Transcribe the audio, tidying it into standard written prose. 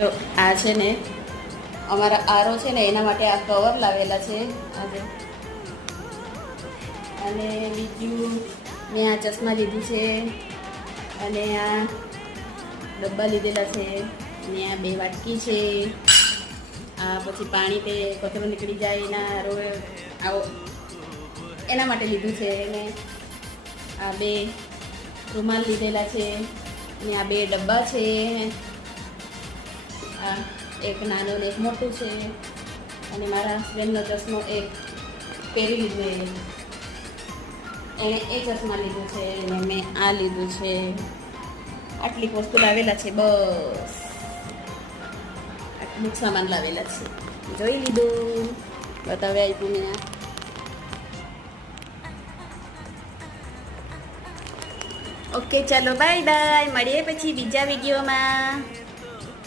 તો આ છે ને અમારા આરો છે ને એના માટે આ કવર લાવેલા છે આજે. અને બીજું મેં આ ચશ્મા લીધું છે અને આ ડબ્બા લીધેલા છે અને આ 2 વાટકી છે. આ પછી પાણી તે કચરો નીકળી જાય એના આવો એના માટે લીધું છે. અને આ 2 રૂમાલ લીધેલા છે અને આ 2 ડબ્બા છે. આ એક નાનો ને એક મોટું છે અને મારા હસબન્ડનો ચશ્મો એક પહેરી લીધો એણે એ ચશ્મા લીધું છે અને મેં આ લીધું છે. આટલી વસ્તુ લાવેલા છે, બસ આટલું સામાન લાવેલા છે. જોઈ લીધું, બતાવે આપ્યું મેં. ઓકે ચાલો બાય બાય, મળીએ પછી બીજા વિડીયોમાં.